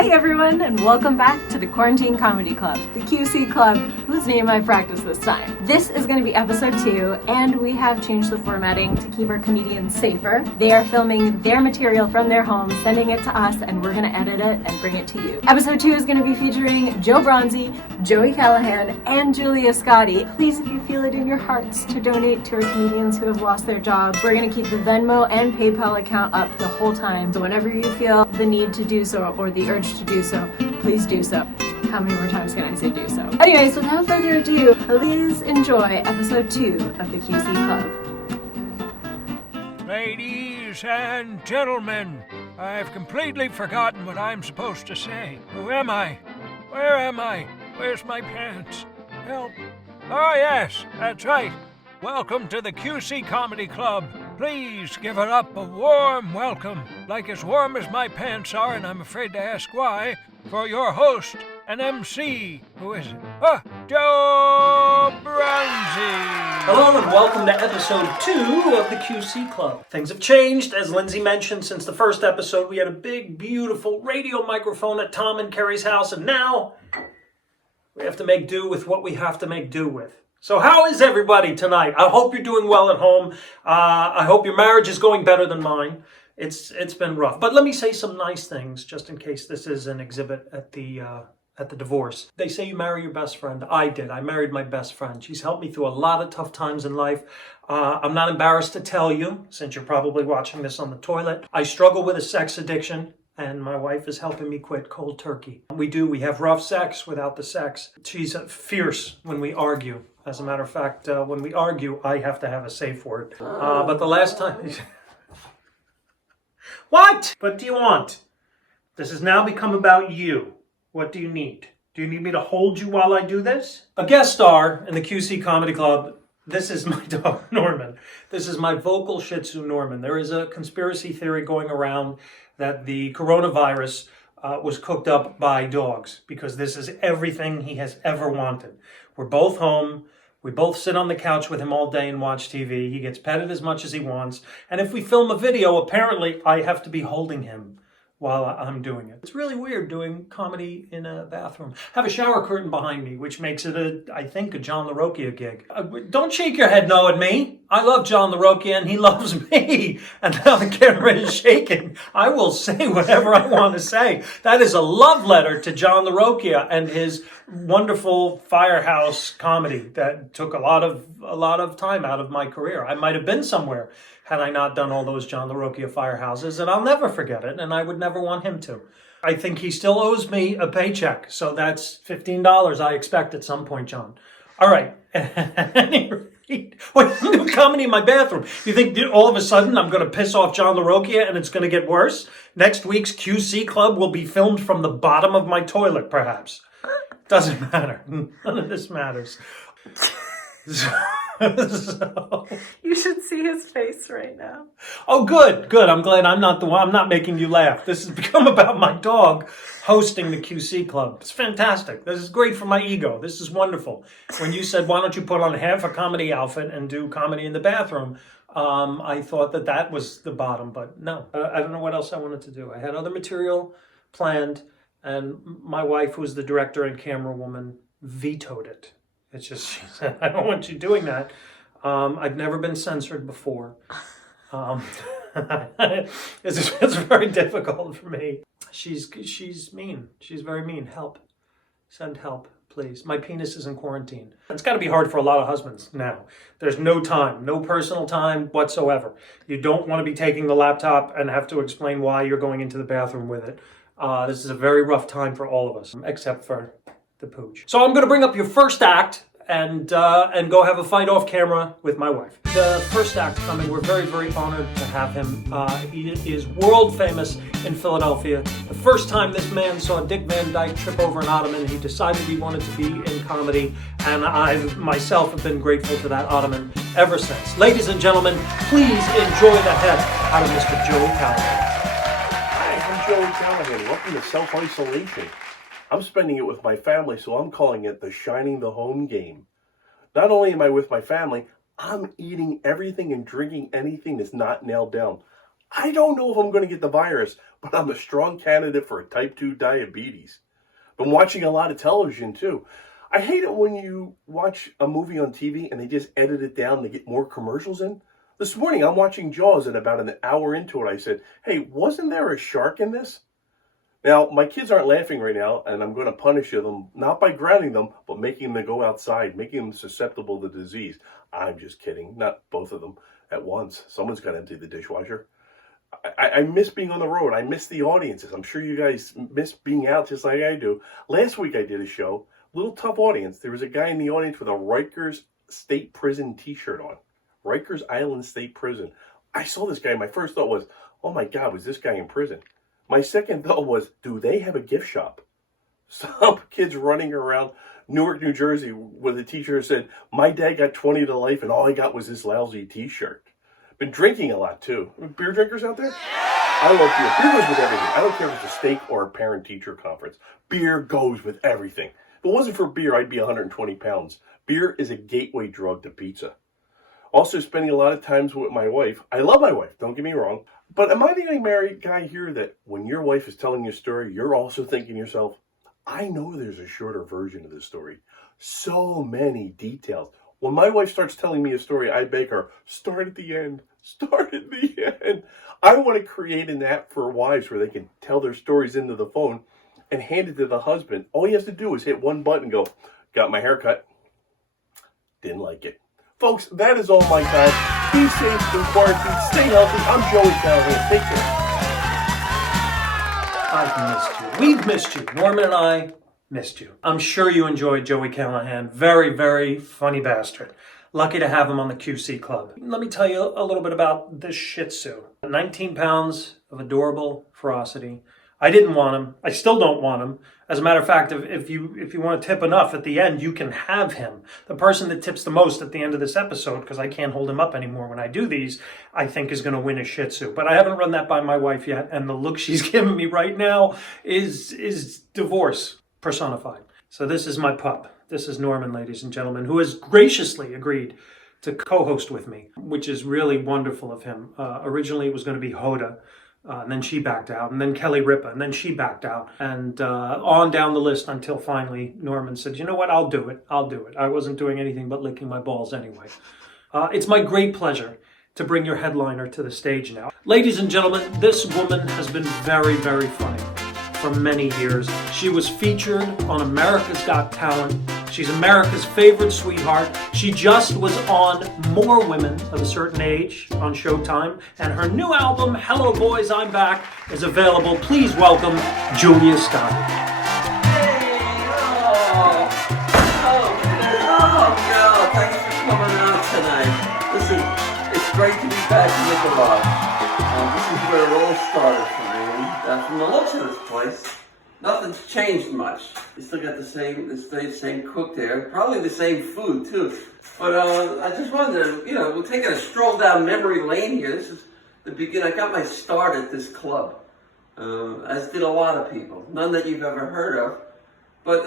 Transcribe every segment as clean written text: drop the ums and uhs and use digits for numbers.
Hey everyone, and welcome back to the Quarantine Comedy Club, the QC Club, whose name I practiced this time. This is going to be episode 2, and we have changed the formatting to keep our comedians safer. They are filming their material from their home, sending it to us, and we're going to edit it and bring it to you. Episode 2 is going to be featuring Joe Bronzi, Joey Callahan, and Julia Scotti. Please, if you feel it in your hearts, to donate to our comedians who have lost their jobs. We're going to keep the Venmo and PayPal account up the whole time, so whenever you feel the need to do so or the urge to do so, please do so. How many more times can I say do so? Anyways, without further ado, please enjoy episode 2 of the QC Club. Ladies and gentlemen, I've completely forgotten what I'm supposed to say. Who am I? Where am I? Where's my pants? Help. Oh yes, that's right. Welcome to the QC Comedy Club. Please give it up a warm welcome, like as warm as my pants are, and I'm afraid to ask why, for your host and MC. Who is it? Joe Bronzi. Hello and welcome to episode 2 of the QC Club. Things have changed, as Lindsay mentioned, since the first episode. We had a big, beautiful radio microphone at Tom and Carrie's house, and now we have to make do with what we have to make do with. So how is everybody tonight? I hope you're doing well at home. I hope your marriage is going better than mine. It's been rough. But let me say some nice things, just in case this is an exhibit at the divorce. They say you marry your best friend. I did. I married my best friend. She's helped me through a lot of tough times in life. I'm not embarrassed to tell you, since you're probably watching this on the toilet, I struggle with a sex addiction. And my wife is helping me quit cold turkey. We have rough sex without the sex. She's fierce when we argue. As a matter of fact, when we argue, I have to have a safe word. But the last time... What? What do you want? This has now become about you. What do you need? Do you need me to hold you while I do this? A guest star in the QC Comedy Club. This is my dog, Norman. This is my vocal Shih Tzu, Norman. There is a conspiracy theory going around that the coronavirus was cooked up by dogs, because this is everything he has ever wanted. We're both home. We both sit on the couch with him all day and watch TV. He gets petted as much as he wants. And if we film a video, apparently I have to be holding him while I'm doing it. It's really weird doing comedy in a bathroom. I have a shower curtain behind me, which makes it, I think, a John LaRocchia gig. Don't shake your head no at me. I love John LaRocchia and he loves me. And now the camera is shaking. I will say whatever I want to say. That is a love letter to John LaRocchia and his wonderful Firehouse comedy that took a lot of time out of my career. I might have been somewhere had I not done all those John LaRocchia Firehouses, and I'll never forget it, and I would never want him to. I think he still owes me a paycheck, so that's $15 I expect at some point, John. All right. At any rate, I'm doing comedy in my bathroom. You think all of a sudden I'm going to piss off John LaRocchia and it's going to get worse? Next week's QC Club will be filmed from the bottom of my toilet, perhaps. Doesn't matter. None of this matters. So, You should see his face right now. Oh, good. I'm glad I'm not the one. I'm not making you laugh. This has become about my dog hosting the QC Club. It's fantastic. This is great for my ego. This is wonderful. When you said, why don't you put on half a comedy outfit and do comedy in the bathroom, I thought that was the bottom, but no. I don't know what else I wanted to do. I had other material planned, and my wife, who's the director and camera woman, vetoed it. It's just, she said, I don't want you doing that. I've never been censored before. It's very difficult for me. She's mean. She's very mean. Help. Send help, please. My penis is in quarantine. It's got to be hard for a lot of husbands now. There's no time, no personal time whatsoever. You don't want to be taking the laptop and have to explain why you're going into the bathroom with it. This is a very rough time for all of us, except for the pooch. So I'm going to bring up your first act and go have a fight off camera with my wife. The first act coming, we're very, very honored to have him. He is world famous in Philadelphia. The first time this man saw Dick Van Dyke trip over an ottoman, he decided he wanted to be in comedy, and I myself have been grateful to that ottoman ever since. Ladies and gentlemen, please enjoy the head out of Mr. Joey Callahan. Hi, I'm Joey Callahan. Welcome to Self-Isolation. I'm spending it with my family, so I'm calling it the Shining the Home game. Not only am I with my family, I'm eating everything and drinking anything that's not nailed down. I don't know if I'm going to get the virus, but I'm a strong candidate for type 2 diabetes. Been watching a lot of television too. I hate it when you watch a movie on TV and they just edit it down to get more commercials in. This morning I'm watching Jaws, and about an hour into it I said, hey, wasn't there a shark in this? Now, my kids aren't laughing right now, and I'm going to punish them, not by grounding them, but making them go outside, making them susceptible to disease. I'm just kidding. Not both of them at once. Someone's got to empty the dishwasher. I miss being on the road. I miss the audiences. I'm sure you guys miss being out just like I do. Last week I did a show, little tough audience. There was a guy in the audience with a Rikers State Prison t-shirt on. Rikers Island State Prison. I saw this guy. My first thought was, oh my God, was this guy in prison? My second thought was, do they have a gift shop? Some kids running around Newark, New Jersey with a t-shirt that said, my dad got 20 to life and all I got was this lousy t-shirt. Been drinking a lot too. Beer drinkers out there? I love beer. Beer goes with everything. I don't care if it's a steak or a parent-teacher conference. Beer goes with everything. If it wasn't for beer, I'd be 120 pounds. Beer is a gateway drug to pizza. Also spending a lot of times with my wife. I love my wife, don't get me wrong. But am I the only married guy here that when your wife is telling you a story, you're also thinking to yourself, I know there's a shorter version of this story. So many details. When my wife starts telling me a story, I beg her, start at the end. Start at the end. I want to create an app for wives where they can tell their stories into the phone and hand it to the husband. All he has to do is hit one button and go, got my hair cut. Didn't like it. Folks, that is all my time. Be safe in quarantine. Stay healthy. I'm Joey Callahan. Take care. I've missed you. We've missed you. Norman and I missed you. I'm sure you enjoyed Joey Callahan. Very, very funny bastard. Lucky to have him on the QC Club. Let me tell you a little bit about this Shih Tzu. 19 pounds of adorable ferocity. I didn't want him. I still don't want him. As a matter of fact, if you want to tip enough at the end, you can have him. The person that tips the most at the end of this episode, because I can't hold him up anymore when I do these, I think is going to win a Shih Tzu. But I haven't run that by my wife yet, and the look she's giving me right now is divorce personified. So this is my pup. This is Norman, ladies and gentlemen, who has graciously agreed to co-host with me, which is really wonderful of him. Originally, it was going to be Hoda, and then she backed out, and then Kelly Ripa, and then she backed out, and on down the list until finally Norman said, you know what, I'll do it. I wasn't doing anything but licking my balls anyway. It's my great pleasure to bring your headliner to the stage now. Ladies and gentlemen, this woman has been very, very funny for many years. She was featured on America's Got Talent. She's America's favorite sweetheart. She just was on More Women of a Certain Age on Showtime. And her new album, Hello Boys, I'm Back, is available. Please welcome Julia Scotti. Oh, thanks for coming out tonight. Listen, it's great to be back in Nicaragua. This is where it all started for me. From the looks of this place, nothing's changed much. You still got the same cook there, probably the same food too. But I just wanted to, we're taking a stroll down memory lane here. This is the beginning. I got my start at this club, as did a lot of people. None that you've ever heard of, but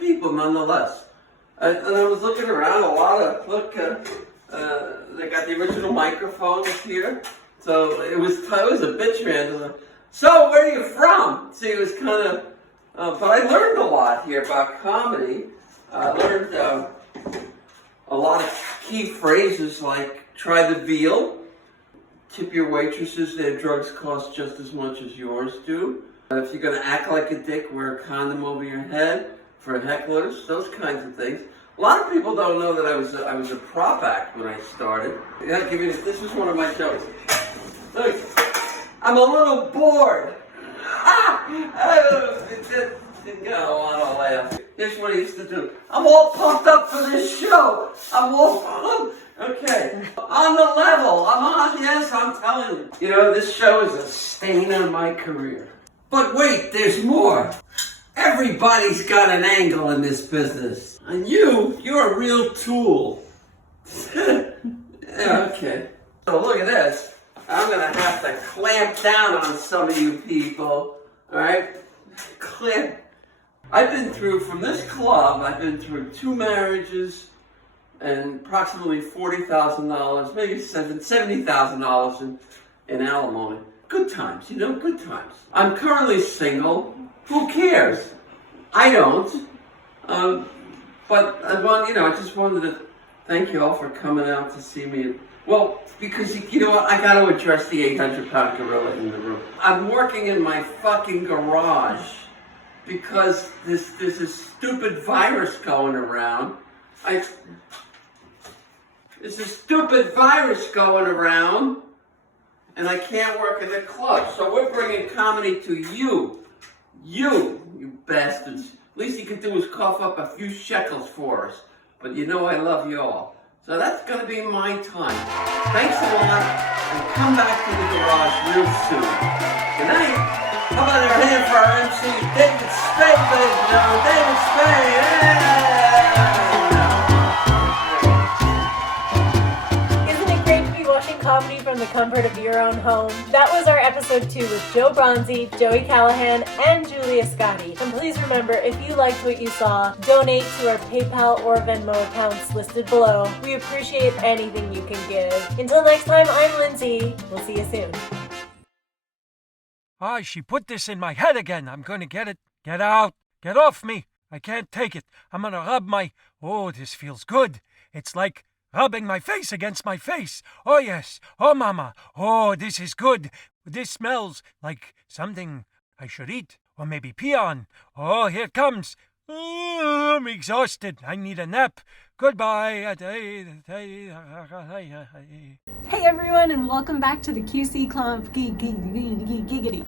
people nonetheless. And I was looking around, they got the original microphones here. So it was a bitch man. So where are you from? See, it was kind of, but I learned a lot here about comedy. I learned a lot of key phrases like try the veal, tip your waitresses, their drugs cost just as much as yours do. If you're going to act like a dick, wear a condom over your head for hecklers, those kinds of things. A lot of people don't know that I was a prop act when I started. This was one of my jokes. Look, I'm a little bored. Didn't want to laugh. Here's what I used to do. I'm all pumped up for this show. Okay. On the level. Yes, I'm telling you. This show is a stain on my career. But wait, there's more. Everybody's got an angle in this business. And you're a real tool. Okay. So look at this. I'm going to have to clamp down on some of you people. Alright? From this club, I've been through 2 marriages, and approximately $40,000, maybe $70,000 in alimony. Good times, good times. I'm currently single. Who cares? I don't. But I just wanted to thank you all for coming out to see me. Well, because you know what? I got to address the 800-pound gorilla in the room. I'm working in my fucking garage because there's this stupid virus going around. There's a stupid virus going around, and I can't work in the club. So we're bringing comedy to you. You bastards. Least you can do is cough up a few shekels for us. But I love you all. So that's going to be my time. Thanks a lot, and come back to the garage real soon. Good night. How about our hand for our MC, David Spade, ladies and gentlemen. David Spade. Isn't it great to be watching comedy from the comfort of your own home? That was our episode 2 with Joe Bronzi, Joey Callahan, and Julia Scotti. And please remember, if you liked what you saw, donate to our PayPal or Venmo accounts listed below. We appreciate anything you can give. Until next time, I'm Lindsay. We'll see you soon. She put this in my head again. I'm gonna get it. Get out. Get off me. I can't take it. I'm gonna rub my... Oh, this feels good. It's like rubbing my face against my face. Oh, yes. Oh, mama. Oh, this is good. This smells like something I should eat. Or maybe pee on. Oh, here it comes. Oh, I'm exhausted. I need a nap. Goodbye. Hey everyone, and welcome back to the QC Club. Giggity.